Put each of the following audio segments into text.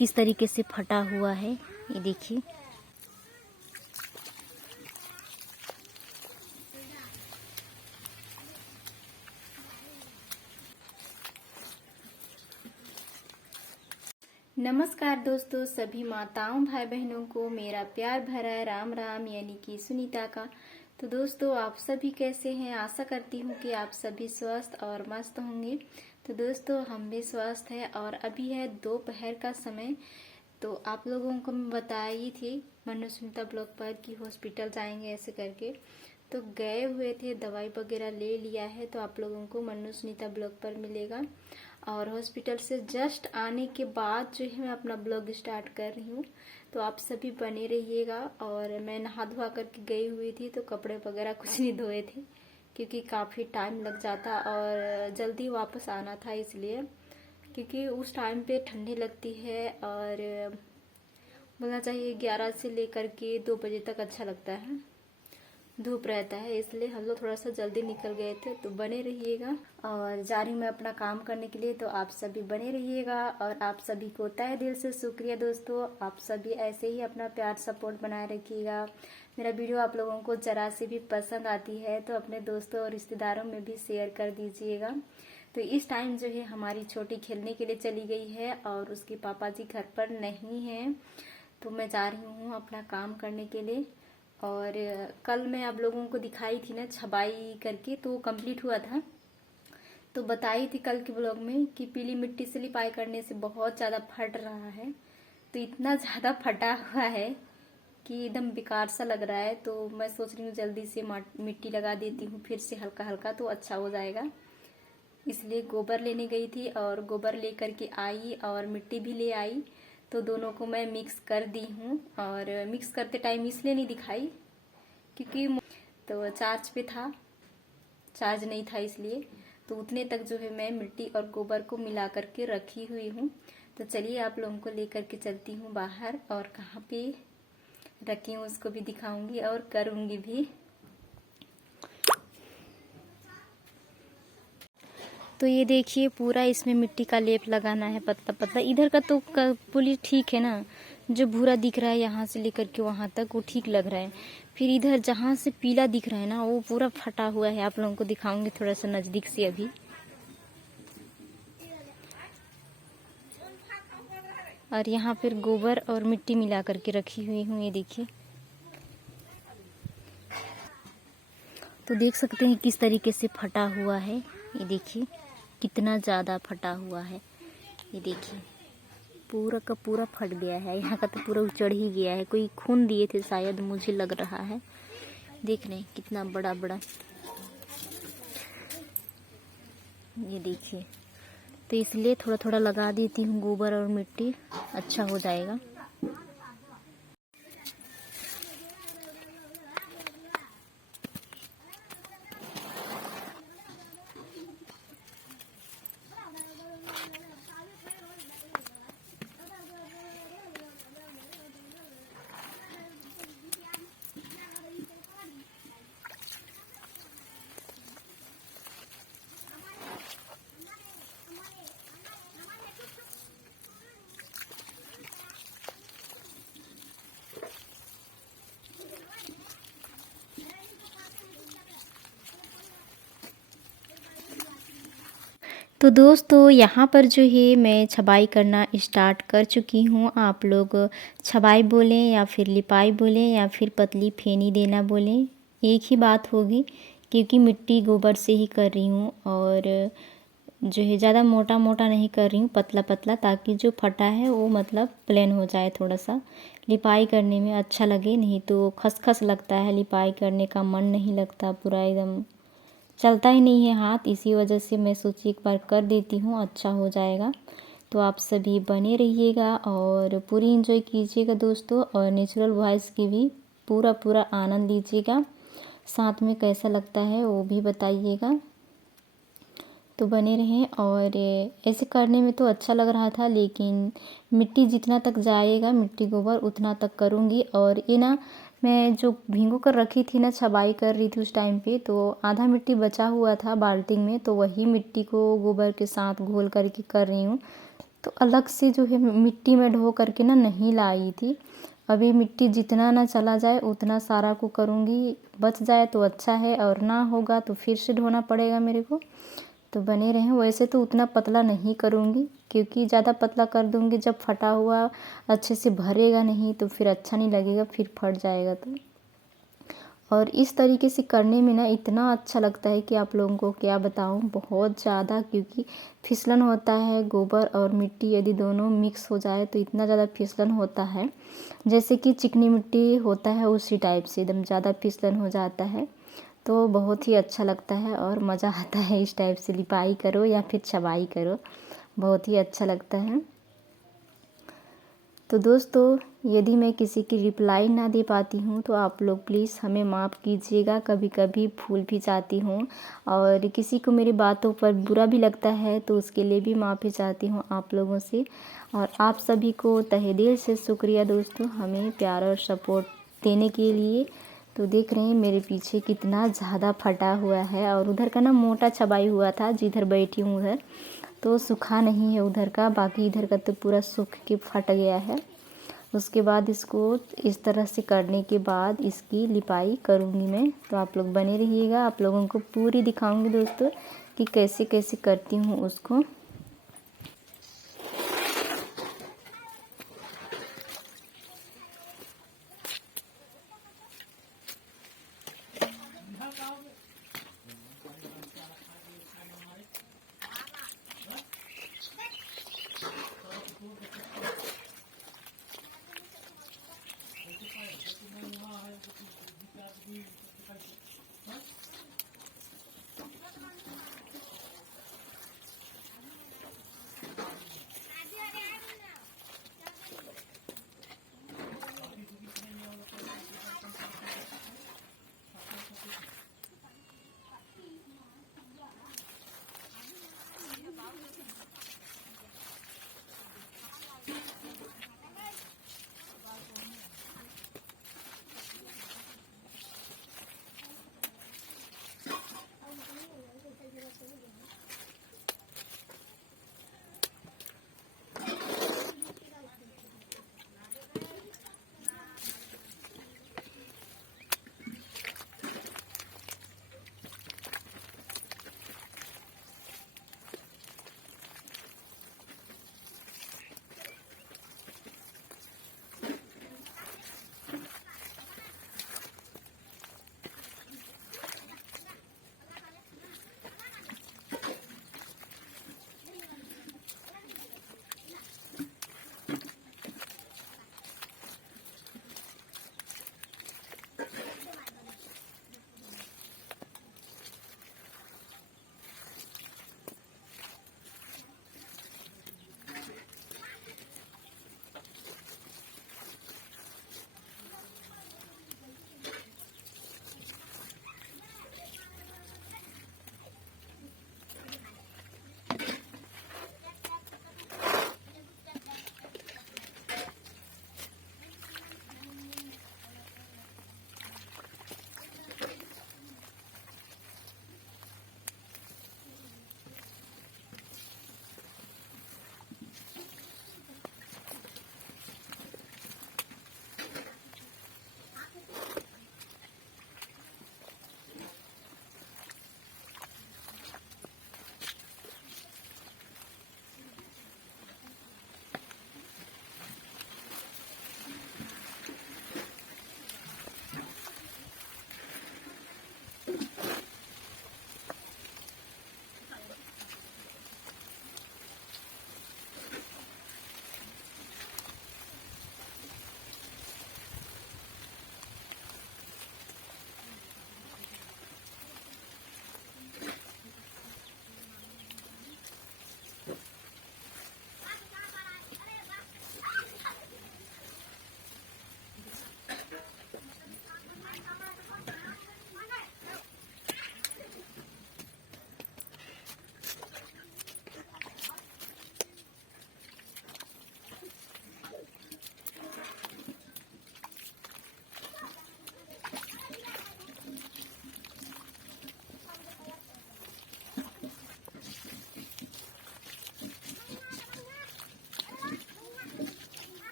किस तरीके से फटा हुआ है, ये देखिए। नमस्कार दोस्तों, सभी माताओं भाई बहनों को मेरा प्यार भरा राम राम, यानी कि सुनीता का। तो दोस्तों, आप सभी कैसे हैं? आशा करती हूँ कि आप सभी स्वस्थ और मस्त होंगे। तो दोस्तों, हम भी स्वस्थ हैं और अभी है दोपहर का समय। तो आप लोगों को मैं बताई थी मनु सुनीता ब्लॉग पर कि हॉस्पिटल जाएंगे ऐसे करके। तो गए हुए थे, दवाई वगैरह ले लिया है। तो आप लोगों को मनु सुनीता ब्लॉग पर मिलेगा। और हॉस्पिटल से जस्ट आने के बाद जो है मैं अपना ब्लॉग स्टार्ट कर रही हूँ। तो आप सभी बने रहिएगा। और मैं नहा धोआ करके गई हुई थी, तो कपड़े वगैरह कुछ नहीं धोए थे क्योंकि काफ़ी टाइम लग जाता और जल्दी वापस आना था, इसलिए क्योंकि उस टाइम पे ठंडी लगती है। और बोलना चाहिए 11 से लेकर के 2 बजे तक अच्छा लगता है, धूप रहता है, इसलिए हम लोग थोड़ा सा जल्दी निकल गए थे। तो बने रहिएगा। और जा रही हूँ मैं अपना काम करने के लिए, तो आप सभी बने रहिएगा। और आप सभी को तहे दिल से शुक्रिया दोस्तों, आप सभी ऐसे ही अपना प्यार सपोर्ट बनाए रखिएगा। मेरा वीडियो आप लोगों को जरा से भी पसंद आती है तो अपने दोस्तों और रिश्तेदारों में भी शेयर कर दीजिएगा। तो इस टाइम जो है हमारी छोटी खेलने के लिए चली गई है और उसके पापा जी घर पर नहीं हैं। तो मैं जा रही हूँ अपना काम करने के लिए। और कल मैं आप लोगों को दिखाई थी ना छबाई करके, तो कंप्लीट हुआ था। तो बताई थी कल के ब्लॉग में कि पीली मिट्टी से लिपाई करने से बहुत ज़्यादा फट रहा है। तो इतना ज़्यादा फटा हुआ है कि एकदम बेकार सा लग रहा है। तो मैं सोच रही हूँ जल्दी से मिट्टी लगा देती हूँ फिर से हल्का हल्का, तो अच्छा हो जाएगा। इसलिए गोबर लेने गई थी और गोबर लेकर के आई और मिट्टी भी ले आई। तो दोनों को मैं मिक्स कर दी हूँ। और मिक्स करते टाइम इसलिए नहीं दिखाई क्योंकि तो चार्ज पे था, चार्ज नहीं था इसलिए। तो उतने तक जो है मैं मिट्टी और गोबर को मिला करके रखी हुई हूँ। तो चलिए आप लोगों को लेकर के चलती हूँ बाहर, और कहाँ पे रखी हूँ उसको भी दिखाऊंगी और करूँगी भी। तो ये देखिए, पूरा इसमें मिट्टी का लेप लगाना है पतला पतला। इधर का तो पुली ठीक है ना, जो भूरा दिख रहा है यहाँ से लेकर के वहाँ तक वो ठीक लग रहा है। फिर इधर जहाँ से पीला दिख रहा है ना, वो पूरा फटा हुआ है। आप लोगों को दिखाऊंगी थोड़ा सा नजदीक से अभी। और यहाँ फिर गोबर और मिट्टी मिला करके रखी हुई हूँ, ये देखिए। तो देख सकते हैं किस तरीके से फटा हुआ है, ये देखिए कितना ज़्यादा फटा हुआ है। ये देखिए पूरा का पूरा फट गया है, यहाँ का तो पूरा उचड़ ही गया है। कोई खून दिए थे शायद, मुझे लग रहा है। देख रहे हैं कितना बड़ा बड़ा, ये देखिए। तो इसलिए थोड़ा थोड़ा लगा देती हूँ गोबर और मिट्टी, अच्छा हो जाएगा। तो दोस्तों, यहाँ पर जो है मैं छबाई करना स्टार्ट कर चुकी हूँ। आप लोग छबाई बोलें या फिर लिपाई बोलें या फिर पतली फेनी देना बोलें, एक ही बात होगी, क्योंकि मिट्टी गोबर से ही कर रही हूँ। और जो है ज़्यादा मोटा मोटा नहीं कर रही हूँ, पतला पतला, ताकि जो फटा है वो मतलब प्लेन हो जाए, थोड़ा सा लिपाई करने में अच्छा लगे। नहीं तो खसखस लगता है, लिपाई करने का मन नहीं लगता, पूरा एकदम चलता ही नहीं है हाथ। इसी वजह से मैं सोची एक बार कर देती हूँ, अच्छा हो जाएगा। तो आप सभी बने रहिएगा और पूरी एंजॉय कीजिएगा दोस्तों, और नेचुरल वॉइस की भी पूरा पूरा आनंद लीजिएगा। साथ में कैसा लगता है वो भी बताइएगा। तो बने रहें। और ऐसे करने में तो अच्छा लग रहा था, लेकिन मिट्टी जितना तक जाएगा, मिट्टी गोबर उतना तक करूँगी। और ये ना, मैं जो भिगो कर रखी थी ना, छबाई कर रही थी उस टाइम पे, तो आधा मिट्टी बचा हुआ था बाल्टी में, तो वही मिट्टी को गोबर के साथ घोल करके कर रही हूँ। तो अलग से जो है मिट्टी में ढो करके ना नहीं लाई थी। अभी मिट्टी जितना ना चला जाए उतना सारा को करूँगी, बच जाए तो अच्छा है और ना होगा तो फिर से ढोना पड़ेगा मेरे को। तो बने रहें। वैसे तो उतना पतला नहीं करूँगी क्योंकि ज़्यादा पतला कर दूँगी जब फटा हुआ अच्छे से भरेगा नहीं तो फिर अच्छा नहीं लगेगा, फिर फट जाएगा। तो और इस तरीके से करने में ना इतना अच्छा लगता है कि आप लोगों को क्या बताऊँ, बहुत ज़्यादा, क्योंकि फिसलन होता है। गोबर और मिट्टी यदि दोनों मिक्स हो जाए तो इतना ज़्यादा फिसलन होता है, जैसे कि चिकनी मिट्टी होता है उसी टाइप से एकदम ज़्यादा फिसलन हो जाता है। तो बहुत ही अच्छा लगता है और मज़ा आता है इस टाइप से लिपाई करो या फिर छबाई करो, बहुत ही अच्छा लगता है। तो दोस्तों, यदि मैं किसी की रिप्लाई ना दे पाती हूँ तो आप लोग प्लीज़ हमें माफ़ कीजिएगा। कभी कभी भूल भी जाती हूँ और किसी को मेरी बातों पर बुरा भी लगता है तो उसके लिए भी माफ़ी चाहती हूँ आप लोगों से। और आप सभी को तहे दिल से शुक्रिया दोस्तों, हमें प्यार और सपोर्ट देने के लिए। तो देख रहे हैं मेरे पीछे कितना ज़्यादा फटा हुआ है और उधर का ना मोटा छबाई हुआ था, जिधर बैठी हूँ उधर तो सूखा नहीं है उधर का, बाकी इधर का तो पूरा सूख के फट गया है। उसके बाद इसको इस तरह से करने के बाद इसकी लिपाई करूँगी मैं। तो आप लोग बने रहिएगा, आप लोगों को पूरी दिखाऊंगी दोस्तों कि कैसे कैसे करती हूँ उसको।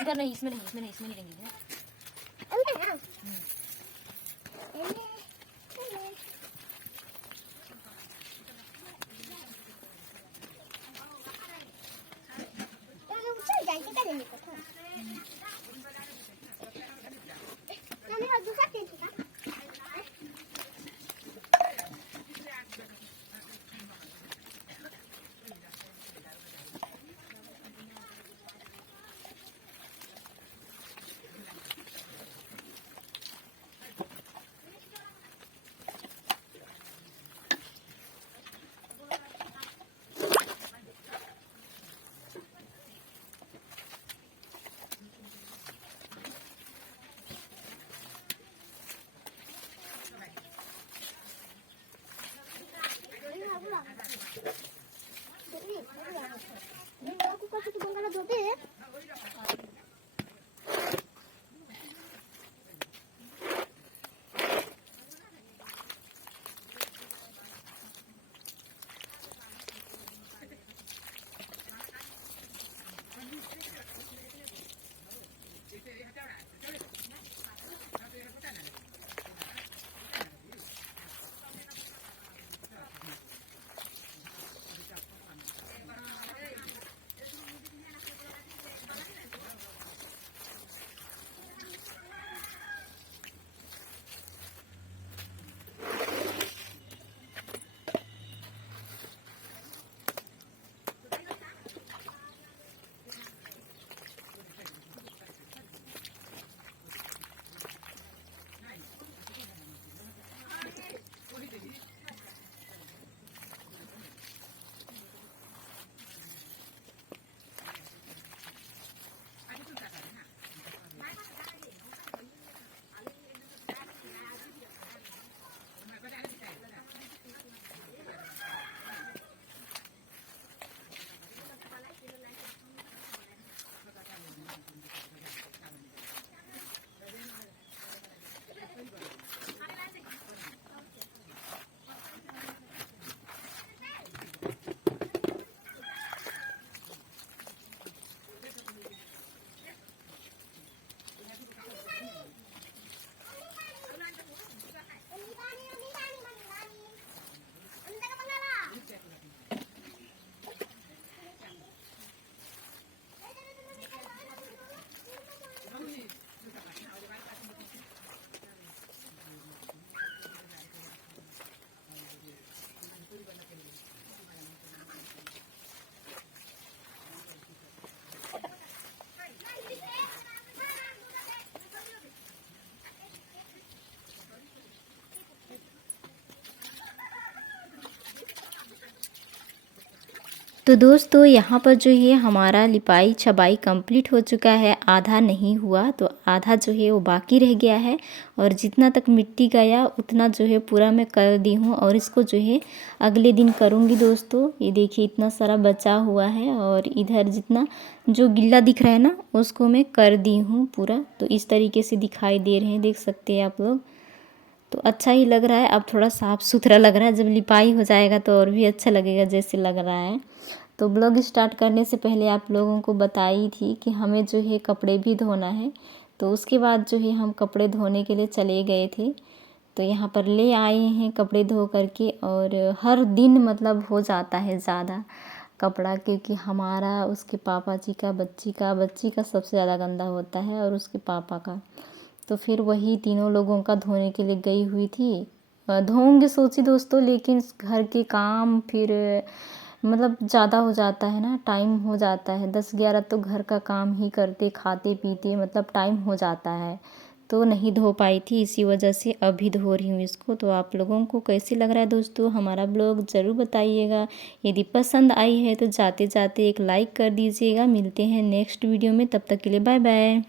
इधर नहीं, इसमें नहीं, इसमें नहीं, इसमें नहीं रहेंगी ना। तो दोस्तों यहाँ पर जो है हमारा लिपाई छबाई कंप्लीट हो चुका है। आधा नहीं हुआ तो आधा जो है वो बाकी रह गया है, और जितना तक मिट्टी गया उतना जो है पूरा मैं कर दी हूँ, और इसको जो है अगले दिन करूँगी दोस्तों। ये देखिए इतना सारा बचा हुआ है, और इधर जितना जो गिल्ला दिख रहा है ना उसको मैं कर दी हूँ पूरा। तो इस तरीके से दिखाई दे रहे हैं, देख सकते हैं आप लोग। तो अच्छा ही लग रहा है, अब थोड़ा साफ़ सुथरा लग रहा है। जब लिपाई हो जाएगा तो और भी अच्छा लगेगा जैसे लग रहा है। तो ब्लॉग स्टार्ट करने से पहले आप लोगों को बताई थी कि हमें जो है कपड़े भी धोना है, तो उसके बाद जो है हम कपड़े धोने के लिए चले गए थे। तो यहाँ पर ले आए हैं कपड़े धो करके, और हर दिन मतलब हो जाता है ज़्यादा कपड़ा, क्योंकि हमारा, उसके पापा जी का, बच्ची का सबसे ज़्यादा गंदा होता है, और उसके पापा का। तो फिर वही तीनों लोगों का धोने के लिए गई हुई थी। धोऊंगी सोची दोस्तों, लेकिन घर के काम फिर मतलब ज़्यादा हो जाता है ना, टाइम हो जाता है 10-11 तो घर का काम ही करते खाते पीते मतलब टाइम हो जाता है, तो नहीं धो पाई थी। इसी वजह से अभी धो रही हूँ इसको। तो आप लोगों को कैसे लग रहा है दोस्तों हमारा ब्लॉग ज़रूर बताइएगा। यदि पसंद आई है तो जाते जाते एक लाइक कर दीजिएगा। मिलते हैं नेक्स्ट वीडियो में, तब तक के लिए बाय बाय।